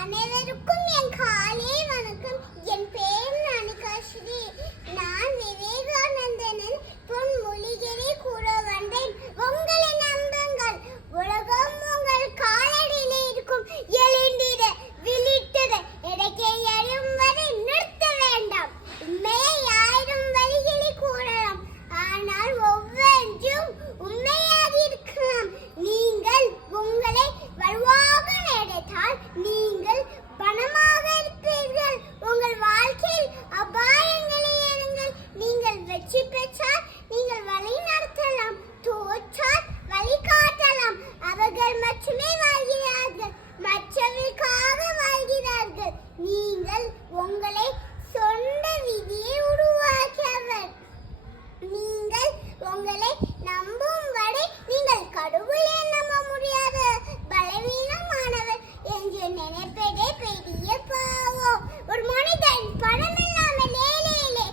அனைவருக்கும் என் காலை வணக்கம். என் பெயர் அனிகாஸ்ரீ. நான் விவேகானந்தனின் பொன்மொழிகளை கூற வந்தேன். உங்களை நம்புங்கள், உலகம் உங்கள் காலடியிலே இருக்கும். எழுந்திட விழித்திட இடைக்கே எழும் வரை நிறுத்த வேண்டாம். உண்மையை ஆயிரம் வழிகளை கூறலாம், ஆனால் ஒவ்வொன்றும் உண்மையாக இருக்கலாம். நீங்கள் உங்களை வலுவாக நினைத்தால் நீங்கள் பணமாக இருப்பீர்கள். உங்கள் வாழ்க்கையில் அபாயங்களை எண்ணுங்கள். நீங்கள் வெற்றி பெற்றால் நீங்கள் வழி நடத்தலாம், தோற்றால் வழிகாட்டலாம். அவர்கள் மட்டுமே வாழ்கிறார்கள், மற்றவர்களுக்காக வாழ்கிறார்கள். நீங்கள் உங்களை சொந்த விதியை உருவாக்கியவர். நீங்கள் உங்களை நம்பும் வரை நீங்கள் கடவுளை நம்ப முடியாத பலவீனமானவர் என்று நினைப்பதே பெரிய பாவம். ஒரு மனிதன் பணம் இல்லாமல் ஏழை,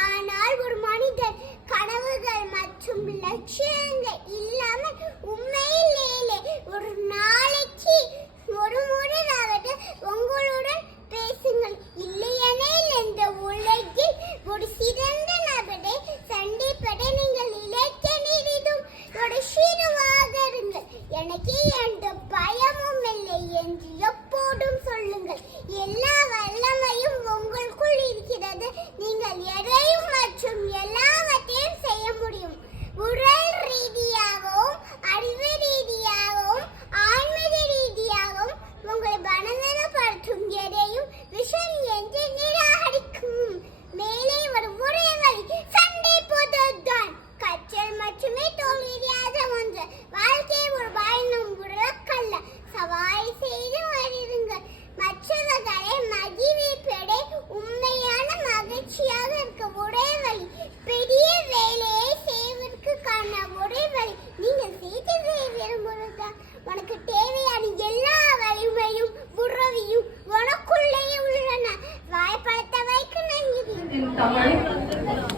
ஆனால் ஒரு மனிதன் கனவுகள் மற்றும் லட்சியங்கள் இல்லாமல் உண்மையில் ஏழை. ஒரு நாளைக்கு ஒரு முறையாவது உங்களுடன் பேசுங்கள். இல்லையெனில் இந்த உலகில் ஒரு சிறந்த நபரை சந்திப்பதை நீங்கள் இழைக்க நேரிடும். ஒரு சிறுவாக இருங்கள், எனக்கு எந்த பயமும் இல்லை என்று எப்போதும் சொல்லுங்கள். எல்லா வல்லமையும் உங்களுக்குள் இருக்கிறது. நீங்கள் எதையும் மற்றும் எல்லாவற்றையும் செய்ய முடியும். உடல் ரீதியாகவும் அறிவு ரீதியாகவும் ஆன்மீக ரீதியாகவும் உங்களை பலவீனப்படுத்தும் எதையும் விஷம் என்று நிராகரிக்கும். மேலே வரும் ஒரே வழி சண்டை போடுவதுதான். கற்றல் மட்டுமே தோல்வியாத ஒன்று. வாழ்க்கை ஒரு பயணம், உறக்கல்ல. சவாரி செய்து வருங்கள். மற்றவர்களை மகிழ்விப்பதே உண்மையான மகிழ்ச்சியாக இருக்க ஒரே வழி. பெரிய வேலையை செய்வதற்கான ஒரே வழி நீங்கள் செய்ததை விரும்புவதுதான். உனக்கு தேவையான எல்லா வலிமையும் உறவியும் உனக்குள்ளேயே உள்ளன. வாய்ப்படத்த வைக்க நன்றி.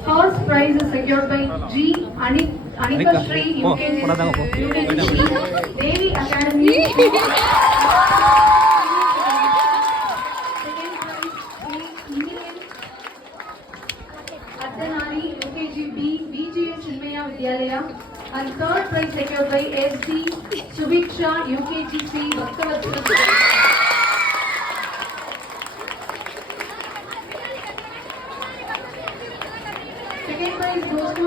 First prize is secured by G. Anika Sri, UKG Devi Academy. Second prize Indian Adhanari, UKG B, BGS Chinmaya Vidyalaya. And third prize secured by SD Subiksha, UKG C, Bhaktavatsala. Second prize goes to